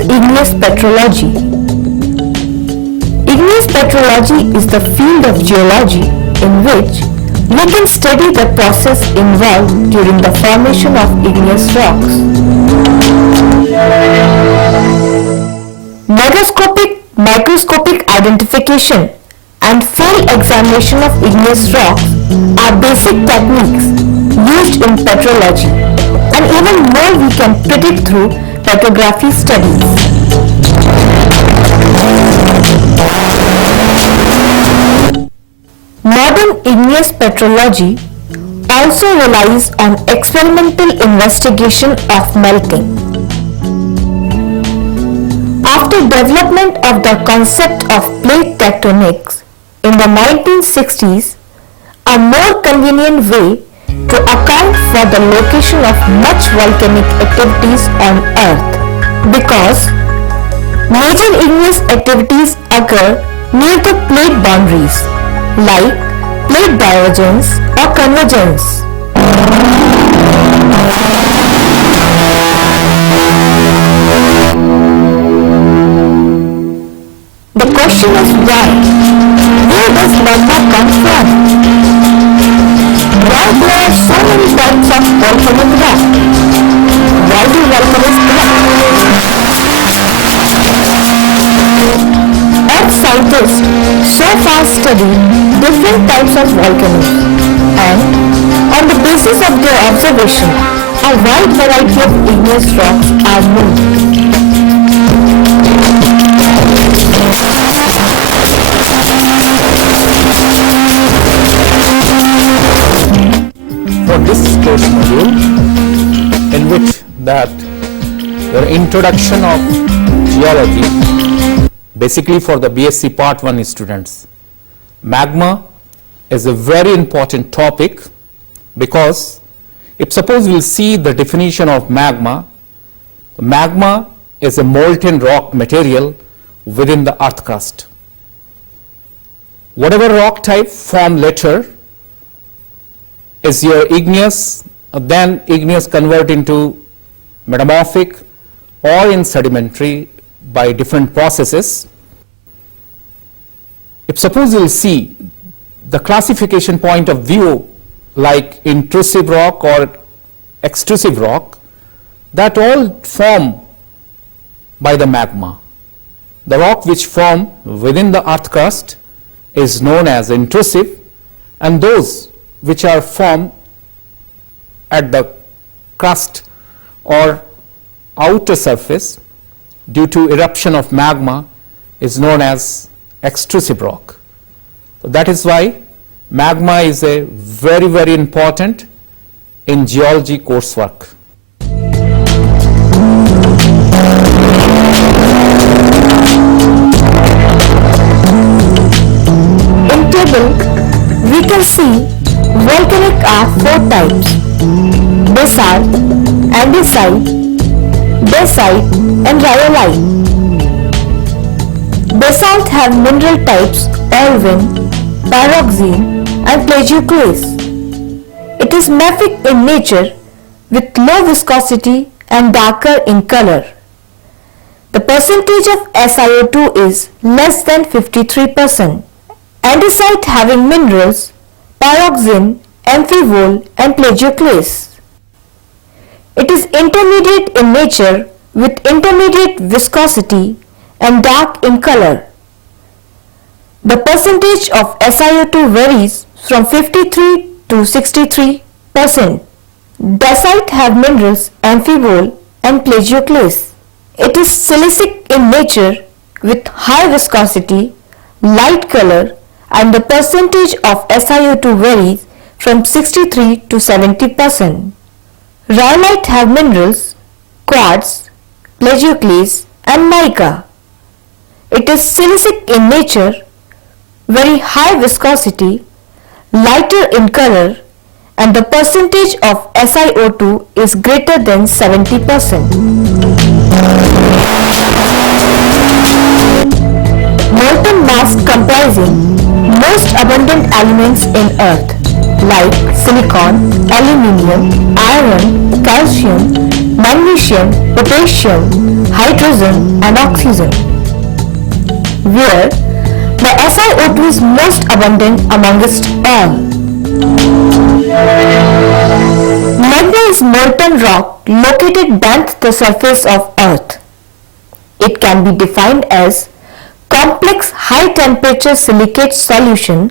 is igneous petrology? Igneous petrology is the field of geology in which we can study the process involved during the formation of igneous rocks. Megascopic, microscopic identification and field examination of igneous rocks are basic techniques used in petrology, and even more we can predict through petrography studies. Modern igneous petrology also relies on experimental investigation of melting. After development of the concept of plate tectonics in the 1960s, a more convenient way to account for the location of much volcanic activities on Earth, because major igneous activities occur near the plate boundaries, like plate divergence or convergence. The question is why? Where does magma come from? Why there are so many types of volcanic rock? Why do volcanoes erupt? Earth scientists so far study different types of volcanoes, and on the basis of their observation, a wide variety of igneous rocks are known. For this course module, in which that your introduction of geology, basically for the BSc Part 1 students, magma is a very important topic, because if suppose we'll see the definition of magma is a molten rock material within the earth crust. Whatever rock type form later is your igneous, then igneous convert into metamorphic or in sedimentary by different processes. If suppose you will see the classification point of view like intrusive rock or extrusive rock, that all form by the magma. The rock which form within the earth crust is known as intrusive, and those which are formed at the crust or outer surface due to eruption of magma is known as extrusive rock. So that is why magma is a very, very important in geology coursework. In table, we can see volcanic are four types: basalt, andesite, dacite and rhyolite. Basalt have mineral types olivine, pyroxene and plagioclase. It is mafic in nature with low viscosity and darker in color. The percentage of SiO2 is less than 53%. Andesite having minerals pyroxene, amphibole and plagioclase. It is intermediate in nature with intermediate viscosity and dark in color. The percentage of SiO2 varies from 53 to 63%. Dacite have minerals amphibole and plagioclase. It is silicic in nature with high viscosity, light color, and the percentage of SiO2 varies from 63 to 70%. Rhyolite have minerals quartz, plagioclase and mica. It is silicic in nature, very high viscosity, lighter in color, and the percentage of SiO2 is greater than 70%. Molten mass comprising most abundant elements in earth like silicon, aluminium, iron, calcium, magnesium, potassium, nitrogen and oxygen, where the SiO2 is most abundant amongst all. Magma is molten rock located beneath the surface of Earth. It can be defined as complex high temperature silicate solution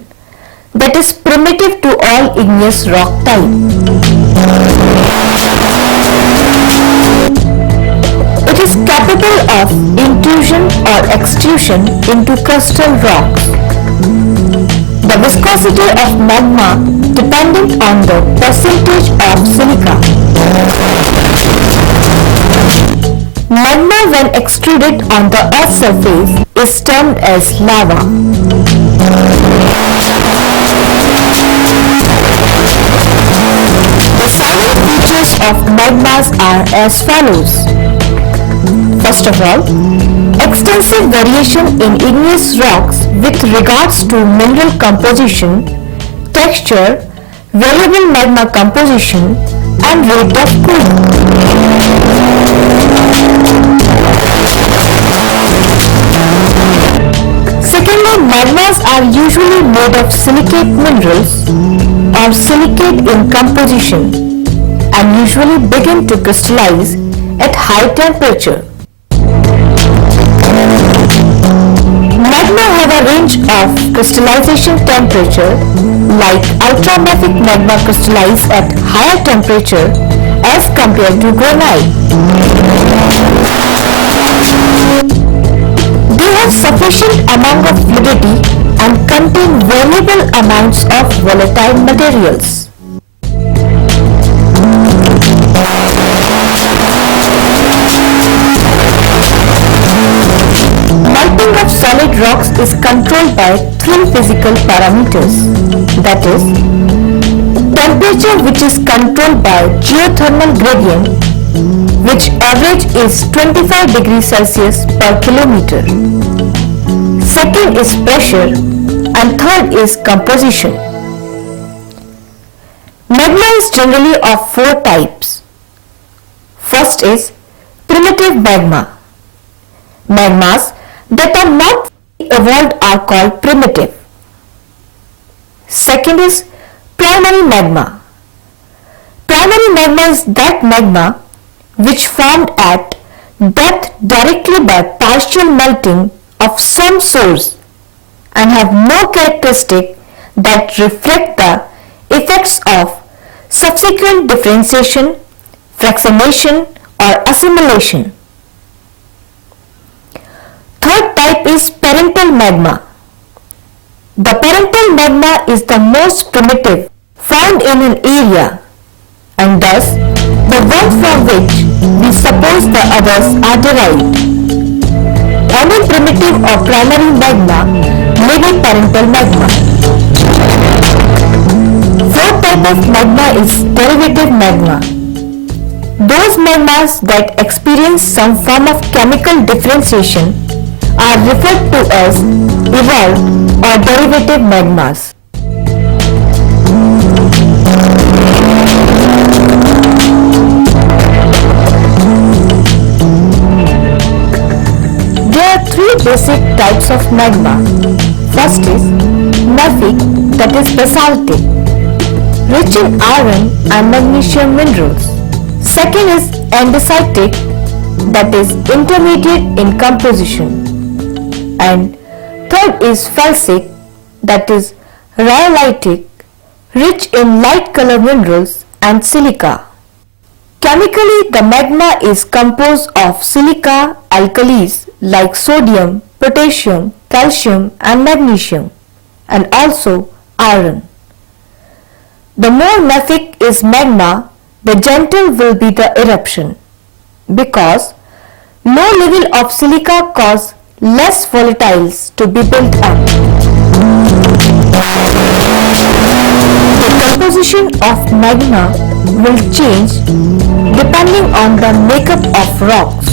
that is primitive to all igneous rock type. It is capable of intrusion or extrusion into crustal rocks. The viscosity of magma dependent on the percentage of silica. Magma when extruded on the Earth's surface is termed as lava. The silent features of magmas are as follows. First of all, extensive variation in igneous rocks with regards to mineral composition, texture, variable magma composition, and rate of cooling. Secondly, magmas are usually made of silicate minerals or silicate in composition and usually begin to crystallize at high temperature. Magma have a range of crystallization temperature, like ultramafic magma crystallize at higher temperature as compared to granite. They have sufficient amount of fluidity and contain variable amounts of volatile materials. Melting of solid rocks is controlled by three physical parameters, that is, temperature, which is controlled by geothermal gradient, which average is 25 degrees Celsius per kilometer. Second is pressure and third is composition. Magma is generally of four types. First is primitive magma. Magmas that are not evolved are called primitive. Second is primary magma. Primary magma is that magma which formed at depth directly by partial melting of some source and have no characteristic that reflect the effects of subsequent differentiation, fractionation or assimilation. Third type is parental magma. The parental magma is the most primitive found in an area and thus the one from which we suppose the others are derived. Any primitive or primary magma may be parental magma. Fourth type of magma is derivative magma. Those magmas that experience some form of chemical differentiation are referred to as evolved or derivative magmas. There are three basic types of magma. First is mafic, that is basaltic, rich in iron and magnesium minerals. Second is andesitic, that is intermediate in composition. And third is felsic, that is rhyolitic, rich in light color minerals and silica. Chemically, the magma is composed of silica alkalis like sodium, potassium, calcium and magnesium, and also iron. The more mafic is magma, the gentle will be the eruption, because low level of silica cause less volatiles to be built up. The composition of magma will change depending on the makeup of rocks,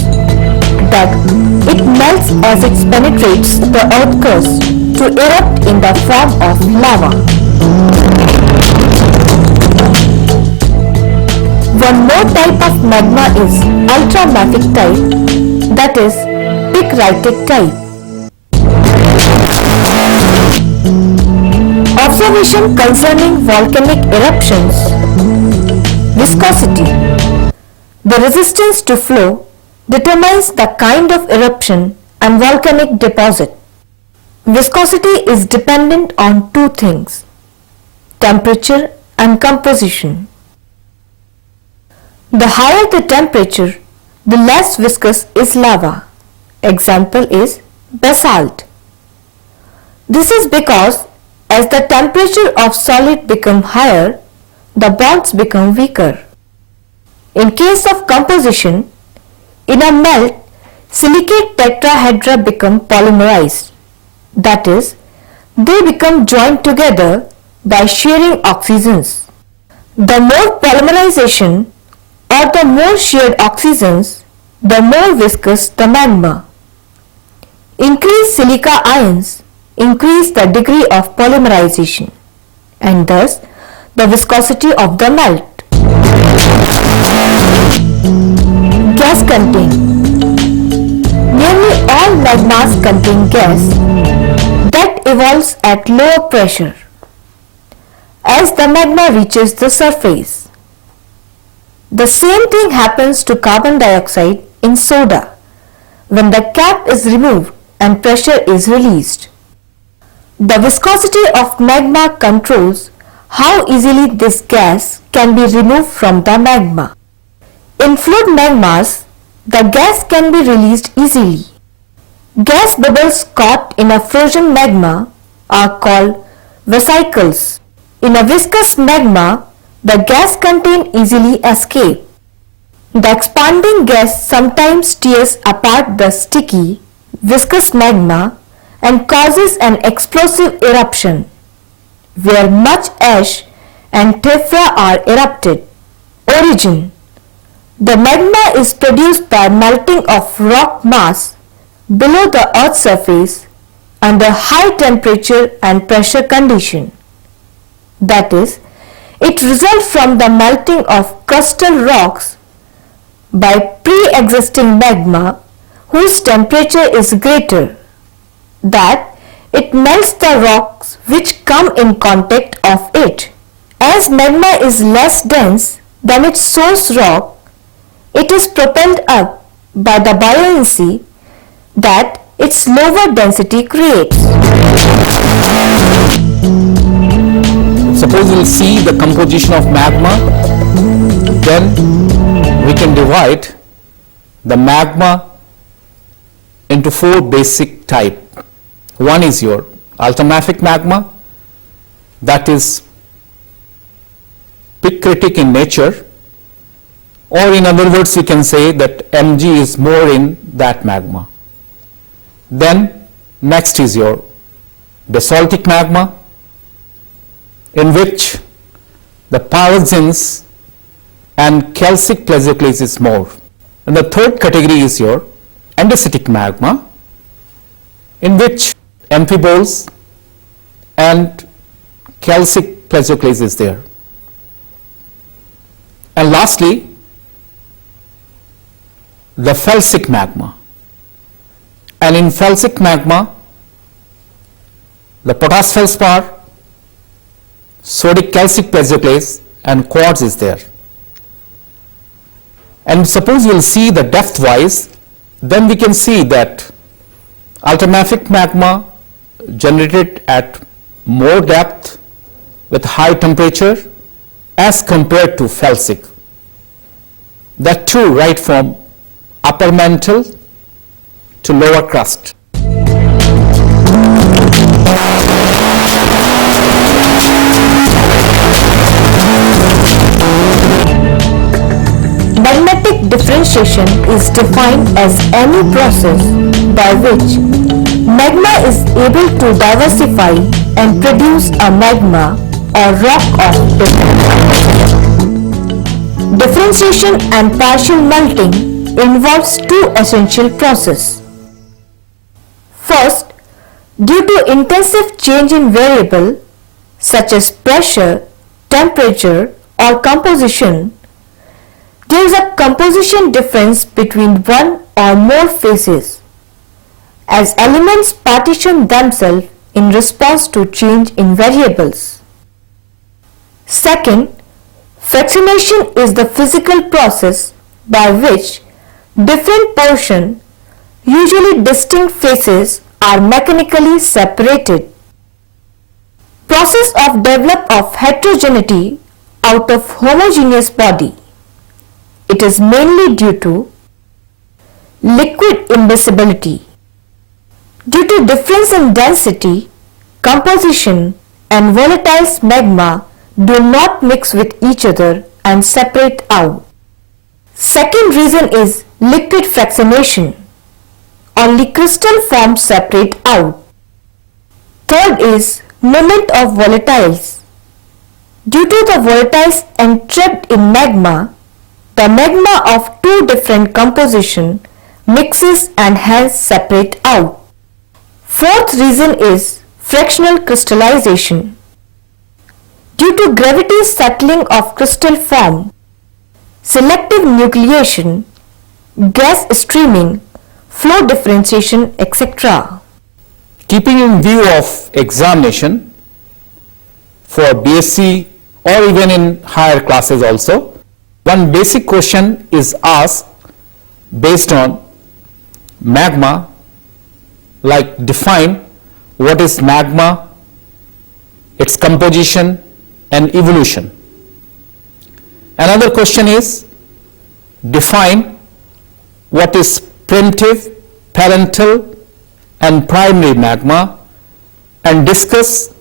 that it melts as it penetrates the earth crust to erupt in the form of lava. One more type of magma is ultramafic type, that is picritic type. Observation concerning volcanic eruptions. Viscosity. The resistance to flow determines the kind of eruption and volcanic deposit. Viscosity is dependent on two things: temperature and composition. The higher the temperature, the less viscous is lava. Example is basalt. This is because as the temperature of solid becomes higher, the bonds become weaker. In case of composition, in a melt, silicate tetrahedra become polymerized. That is, they become joined together by shearing oxygens. The more polymerization or the more sheared oxygens, the more viscous the magma. Increased silica ions increase the degree of polymerization and thus the viscosity of the melt. Gas contain. Nearly all magmas contain gas that evolves at lower pressure as the magma reaches the surface. The same thing happens to carbon dioxide in soda when the cap is removed and pressure is released. The viscosity of magma controls how easily this gas can be removed from the magma. In fluid magmas, the gas can be released easily. Gas bubbles caught in a frozen magma are called vesicles. In a viscous magma, the gas contained easily escape. The expanding gas sometimes tears apart the sticky, viscous magma and causes an explosive eruption, where much ash and tephra are erupted. Origin. The magma is produced by melting of rock mass below the earth's surface under high temperature and pressure condition. That is, it results from the melting of crustal rocks by pre-existing magma whose temperature is greater, that it melts the rocks which come in contact of it. As magma is less dense than its source rock, it is propelled up by the buoyancy that its lower density creates. Suppose we'll see the composition of magma, then we can divide the magma into four basic types. One is your ultramafic magma, that is picritic in nature, or in other words we can say that Mg is more in that magma. Then next is your basaltic magma, in which the pyroxenes and calcic plagioclase is more. And the third category is your andesitic magma, in which amphiboles and calcic plagioclase is there. And lastly, the felsic magma. And in felsic magma, the potash feldspar, sodic calcic plagioclase and quartz is there. And suppose you will see the depth wise, then we can see that ultramafic magma generated at more depth with high temperature as compared to felsic. That too right from upper mantle to lower crust. Magmatic differentiation is defined as any process by which magma is able to diversify and produce a magma or rock of different types. Differentiation and partial melting involves two essential processes. First, due to intensive change in variable such as pressure, temperature or composition, There is a composition difference between one or more phases, as elements partition themselves in response to change in variables. Second, fractionation is the physical process by which different portions, usually distinct phases, are mechanically separated. Process of development of heterogeneity out of homogeneous body. It is mainly due to liquid immiscibility. Due to difference in density, composition, and volatile magma do not mix with each other and separate out. Second reason is liquid fractionation. Only crystal forms separate out. Third is movement of volatiles. Due to the volatiles entrapped in magma, the magma of two different composition mixes and hence separate out. Fourth reason is fractional crystallization. Due to gravity settling of crystal form, selective nucleation, gas streaming, flow differentiation, etc. Keeping in view of examination for BSc or even in higher classes also, one basic question is asked based on magma, like define what is magma, its composition and evolution. Another question is define what is primitive, parental and primary magma and discuss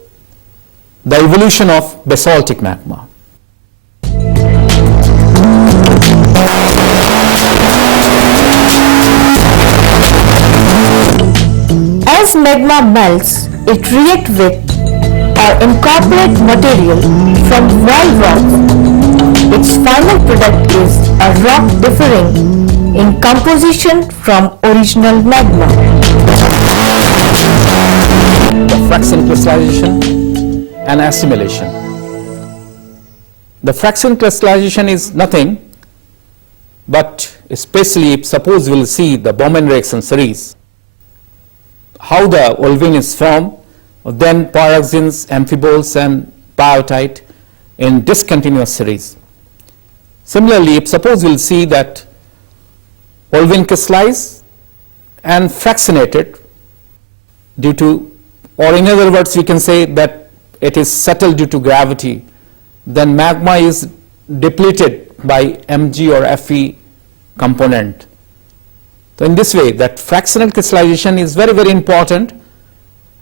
the evolution of basaltic magma. As magma melts, it reacts with or incorporates material from wild rocks. Its final product is a rock differing in composition from original magma. The fraction crystallization and assimilation. The fraction crystallization is nothing but especially if suppose we will see the Bowman reaction series, how the olivine is formed, then pyroxenes, amphiboles and biotite in discontinuous series. Similarly, if suppose we will see that olivine crystallized and fractionated due to, or in other words we can say that it is settled due to gravity, then magma is depleted by Mg or Fe component. So in this way that fractional crystallization is very, very important,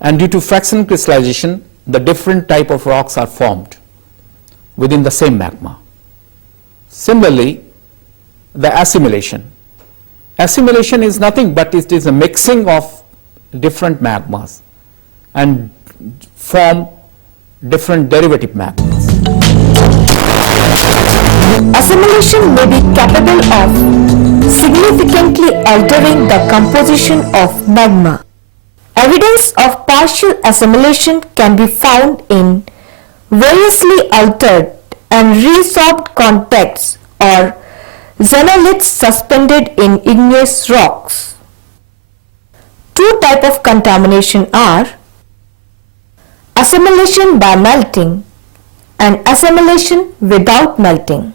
and due to fractional crystallization the different type of rocks are formed within the same magma. Similarly, the assimilation. Assimilation is nothing but it is a mixing of different magmas and form different derivative magmas. Assimilation may be capable of significantly altering the composition of magma. Evidence of partial assimilation can be found in variously altered and resorbed contacts or xenoliths suspended in igneous rocks. Two types of contamination are assimilation by melting and assimilation without melting.